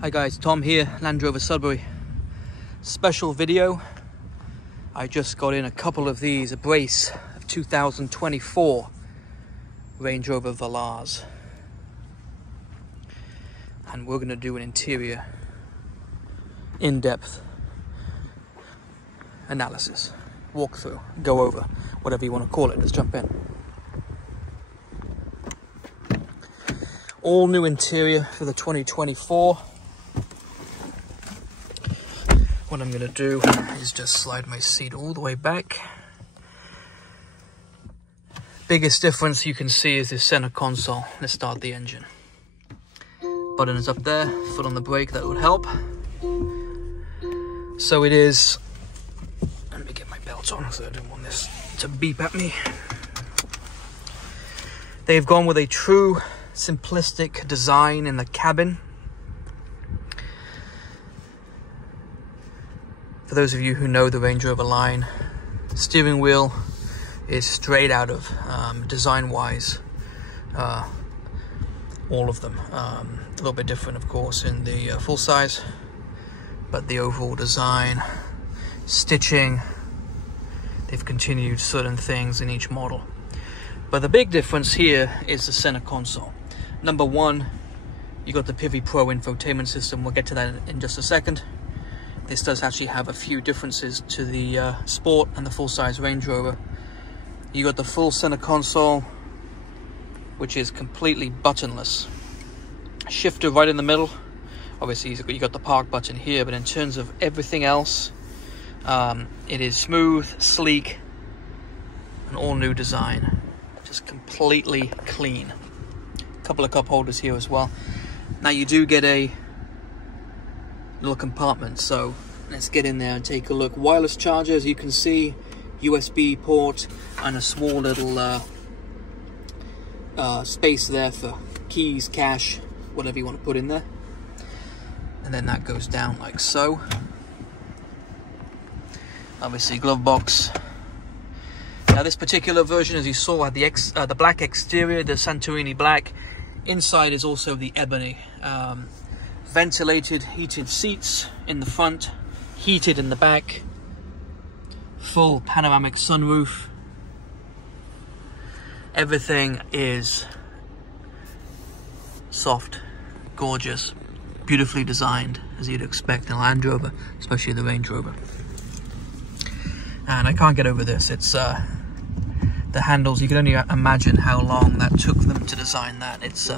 Hi guys, Tom here, Land Rover Sudbury. Special video. I just got in a couple of these, a brace of 2024 Range Rover Velars. And we're going to do an interior in-depth analysis, walkthrough, go over, whatever you want to call it. Let's jump in. All new interior for the 2024. What I'm going to do is just slide my seat all the way back. Biggest difference you can see is this center console. Let's start the engine. Button is up there, foot on the brake, that would help. So it is, let me get my belt on so I don't want this to beep at me. They've gone with a true simplistic design in the cabin. For those of you who know the Range Rover line, steering wheel is straight out of, design-wise, all of them. A little bit different, of course, in the full size, but the overall design, stitching, they've continued certain things in each model. But the big difference here is the center console. Number one, you got the Pivi Pro infotainment system. We'll get to that in just a second. This does actually have a few differences to the Sport and the full-size Range Rover. You got the full center console, which is completely buttonless. Shifter right in the middle. Obviously, you got the park button here, but in terms of everything else, it is smooth, sleek, an all-new design. Just completely clean. A couple of cup holders here as well. Now you do get a little compartment, so let's get in there and take a look. Wireless charger, as you can see, USB port, and a small little space there for keys, cash, whatever you want to put in there. And then that goes down like so. Obviously, glove box. Now this particular version, as you saw, had the black exterior, the Santorini black. Inside is also the ebony. Ventilated, heated seats in the front, heated in the back, full panoramic sunroof. Everything is soft, gorgeous, beautifully designed, as you'd expect in a Land Rover, especially the Range Rover. And I can't get over this. It's the handles. You can only imagine how long that took them to design that. It's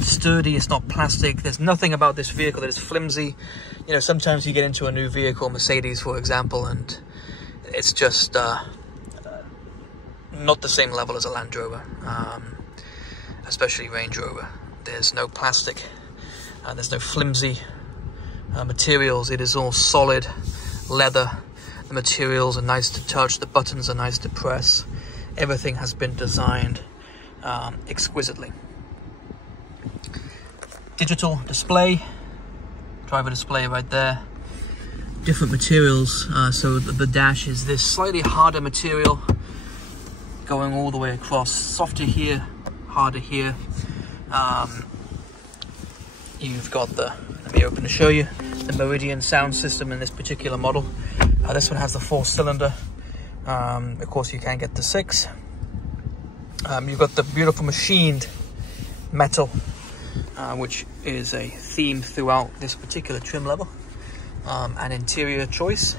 sturdy, it's not plastic. There's nothing about this vehicle that is flimsy. You know, sometimes you get into a new vehicle, Mercedes for example, and it's just not the same level as a Land Rover, especially Range Rover. There's no plastic, there's no flimsy materials. It is all solid leather. The materials are nice to touch, the buttons are nice to press. Everything has been designed exquisitely. Digital display, driver display right there. Different materials, so the dash is this slightly harder material going all the way across. Softer here, harder here. You've got the, let me open to show you, the Meridian sound system in this particular model. This one has the 4-cylinder. Of course, you can get the 6. You've got the beautiful machined metal, which is a theme throughout this particular trim level, an interior choice.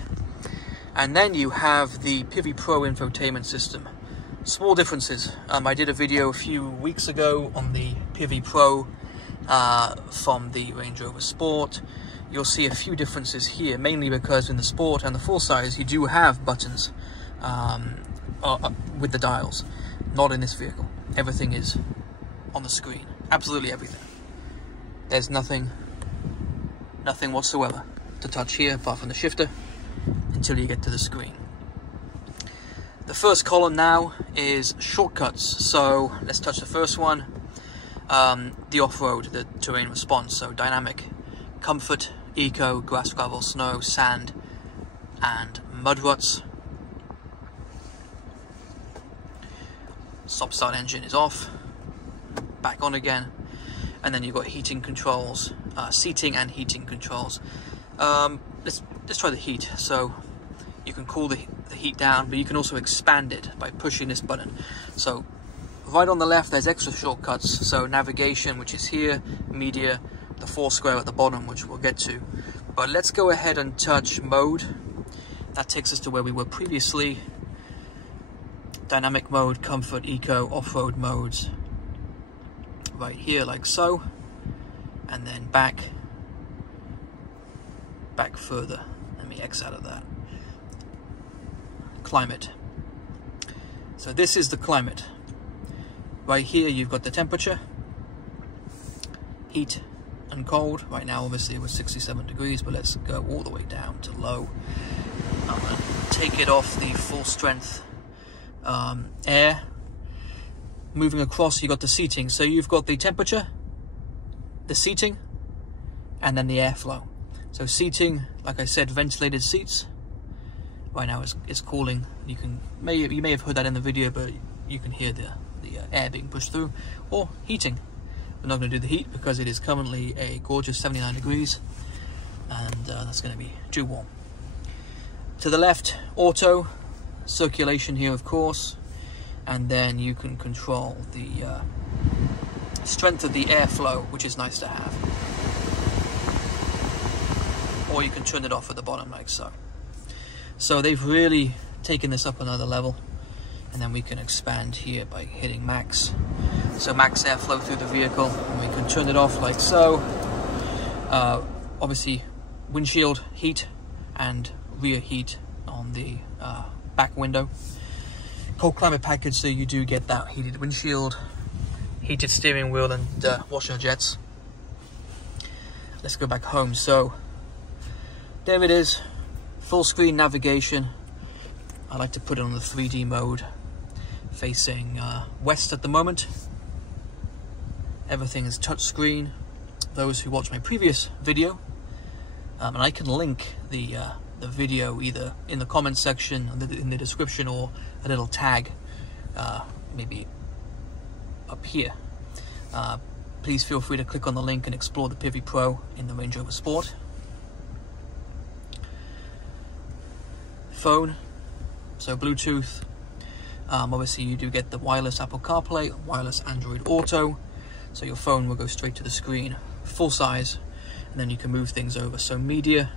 And then you have the Pivi Pro infotainment system. Small differences. I did a video a few weeks ago on the Pivi Pro from the Range Rover Sport. You'll see a few differences here, mainly because in the Sport and the full size you do have buttons with the dials. Not in this vehicle. Everything is on the screen. Absolutely everything. There's nothing whatsoever to touch here apart from the shifter until you get to the screen. The first column now is shortcuts. So let's touch the first one. The off-road, the terrain response. So dynamic, comfort, eco, grass, gravel, snow, sand, and mud ruts. Stop start engine is off. Back on again. and then you've got heating controls, seating and heating controls. Let's try the heat. So you can cool the heat down, but you can also expand it by pushing this button. So right on the left, there's extra shortcuts. So navigation, which is here, media, the 4 square at the bottom, which we'll get to. But let's go ahead and touch mode. That takes us to where we were previously. Dynamic mode, comfort, eco, off-road modes. Right here, like so. And then back further. Let me X out of that. Climate. So this is the climate. Right here you've got the temperature, heat and cold. Right now obviously it was 67 degrees, but let's go all the way down to low. I'm going to take it off the full strength air. Moving across, you've got the seating. So you've got the temperature, the seating, and then the airflow. So seating, like I said, ventilated seats. Right now it's cooling. You may have heard that in the video, but you can hear the air being pushed through. Or heating. We're not going to do the heat because it is currently a gorgeous 79 degrees, and that's going to be too warm. To the left, auto, circulation here, of course, and then you can control the strength of the airflow, which is nice to have. Or you can turn it off at the bottom, like so. So they've really taken this up another level, and then we can expand here by hitting max. So max airflow through the vehicle, and we can turn it off like so. Obviously, windshield heat and rear heat on the back window. Cold climate package, so you do get that heated windshield, heated steering wheel, and washer jets. Let's go back home. So there it is, full screen navigation. I like to put it on the 3D mode, facing west at the moment. Everything is touch screen. Those who watched my previous video, and I can link the video either in the comment section, in the description, or a little tag maybe up here. Please feel free to click on the link and explore the Pivi Pro in the Range Rover Sport. Phone, so Bluetooth. Obviously you do get the wireless Apple CarPlay, wireless Android Auto, so your phone will go straight to the screen, full size, and then you can move things over. So media,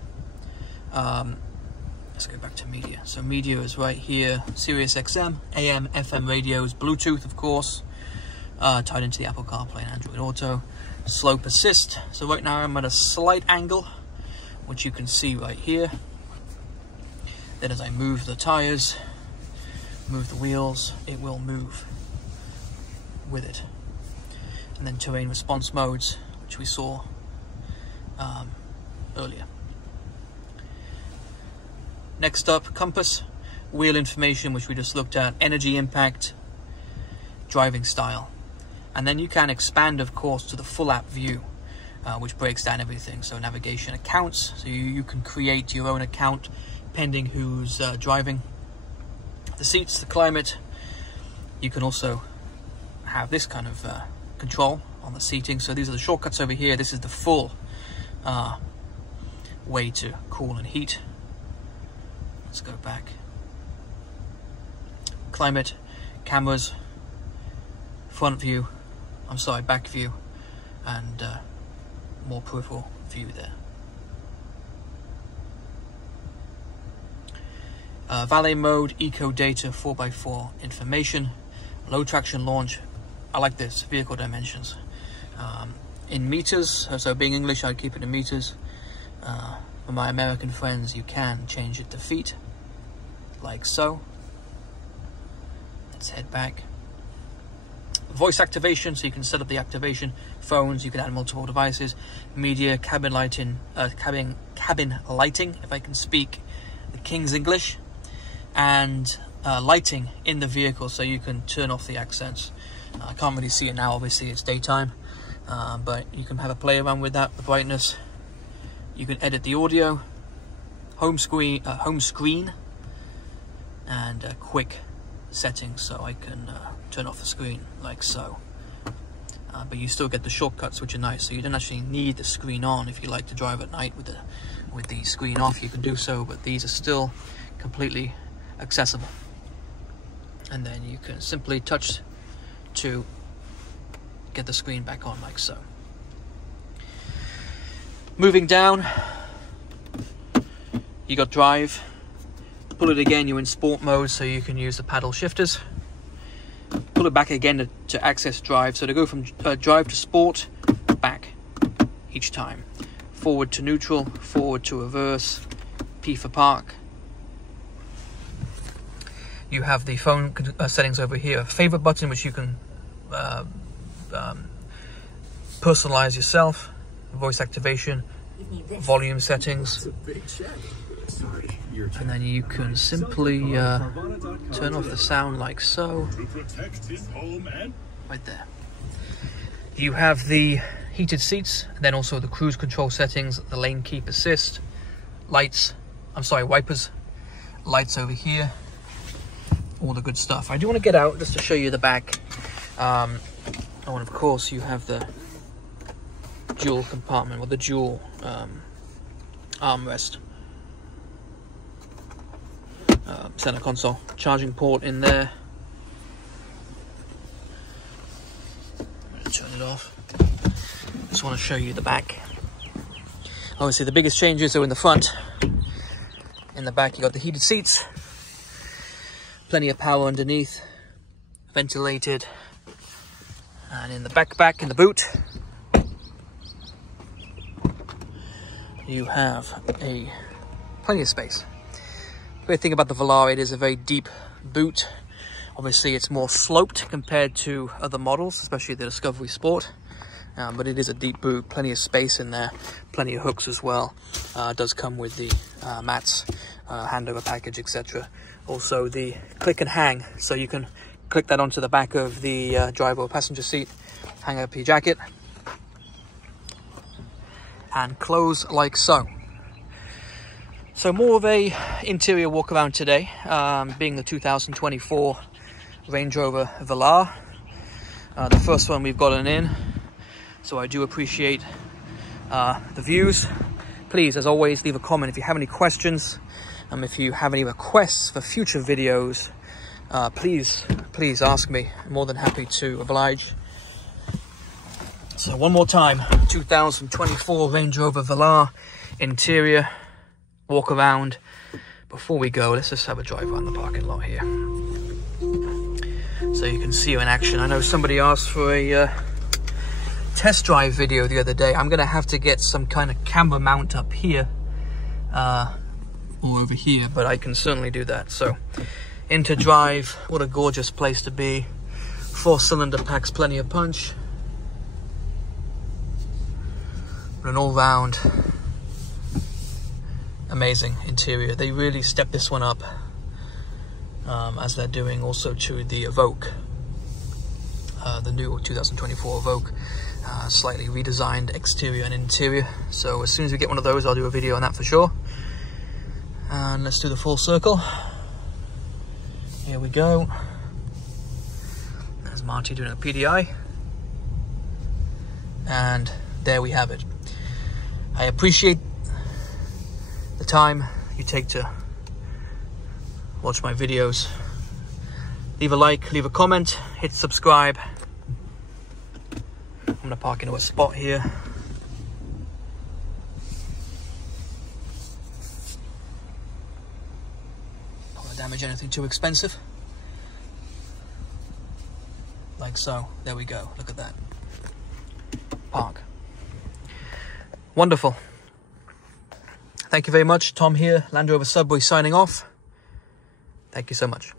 let's go back to media. So media is right here, Sirius XM, AM, FM radios, Bluetooth of course, tied into the Apple CarPlay and Android Auto. Slope assist, so right now I'm at a slight angle, which you can see right here. Then as I move the tires, move the wheels, it will move with it. And then terrain response modes, which we saw earlier. Next up, compass, wheel information, which we just looked at, energy impact, driving style. And then you can expand, of course, to the full app view, which breaks down everything. So navigation, accounts, so you can create your own account pending who's driving. The seats, the climate. You can also have this kind of control on the seating. So these are the shortcuts over here. This is the full way to cool and heat. Let's go back. Climate, cameras, front view, back view, and more peripheral view there. Valet mode, eco data, 4x4 information, low traction launch. I like this, vehicle dimensions. In meters, so being English, I'd keep it in meters. For my American friends, you can change it to feet, like so. Let's head back. Voice activation, so you can set up the activation. Phones, you can add multiple devices. Media, cabin lighting, cabin lighting, if I can speak the King's English. And lighting in the vehicle, so you can turn off the accents. I can't really see it now, obviously it's daytime, but you can have a play around with that, the brightness. You can edit the audio, home screen, and quick settings, so I can turn off the screen like so. but you still get the shortcuts, which are nice. So you don't actually need the screen on. If you like to drive at night with the screen off, you can do so, but these are still completely accessible. And then you can simply touch to get the screen back on, like so. Moving down, you got drive. Pull it again, you're in sport mode, so you can use the paddle shifters. Pull it back again to access drive. So to go from drive to sport, back each time. Forward to neutral, forward to reverse, P for park. You have the phone settings over here. Favorite button, which you can personalize yourself. Voice activation, volume settings. And then you can simply turn off the sound like so. Right there. You have the heated seats, and then also the cruise control settings, the lane keep assist, lights, wipers, lights over here, all the good stuff. I do want to get out just to show you the back. Oh, and of course you have the dual compartment, or the dual armrest. Center console, charging port in there. I'm gonna turn it off. Just want to show you the back. Obviously the biggest changes are in the front. In the back you got the heated seats, plenty of power underneath, ventilated, and in the back in the boot you have plenty of space. Great thing about the Velar, it is a very deep boot. Obviously it's more sloped compared to other models, especially the Discovery Sport, but it is a deep boot, plenty of space in there, plenty of hooks as well. It does come with the mats, handover package, etc. Also the click and hang, so you can click that onto the back of the driver or passenger seat, hang up your jacket, and close like so. So more of a interior walk around today, being the 2024 Range Rover Velar. The first one we've gotten in, so I do appreciate the views. Please, as always, leave a comment if you have any questions. If you have any requests for future videos, please ask me. I'm more than happy to oblige. So one more time, 2024 Range Rover Velar interior walk around. Before we go, let's just have a drive around the parking lot here so you can see her in action. I know somebody asked for a test drive video the other day. I'm gonna have to get some kind of camera mount up here or over here, but I can certainly do that. So into drive, what a gorgeous place to be. 4-cylinder packs plenty of punch, but an all-round amazing interior. They really stepped this one up, as they're doing also to the Evoque, the new 2024 Evoque, slightly redesigned exterior and interior. So as soon as we get one of those, I'll do a video on that for sure. And let's do the full circle. Here we go. There's Marty doing a PDI, and there we have it. I appreciate the time you take to watch my videos. Leave a like, leave a comment, hit subscribe. I'm gonna park into a spot here. Don't want to damage anything too expensive. Like so. There we go. Look at that. Park. Wonderful. Thank you very much. Tom here, Land Rover Subway signing off. Thank you so much.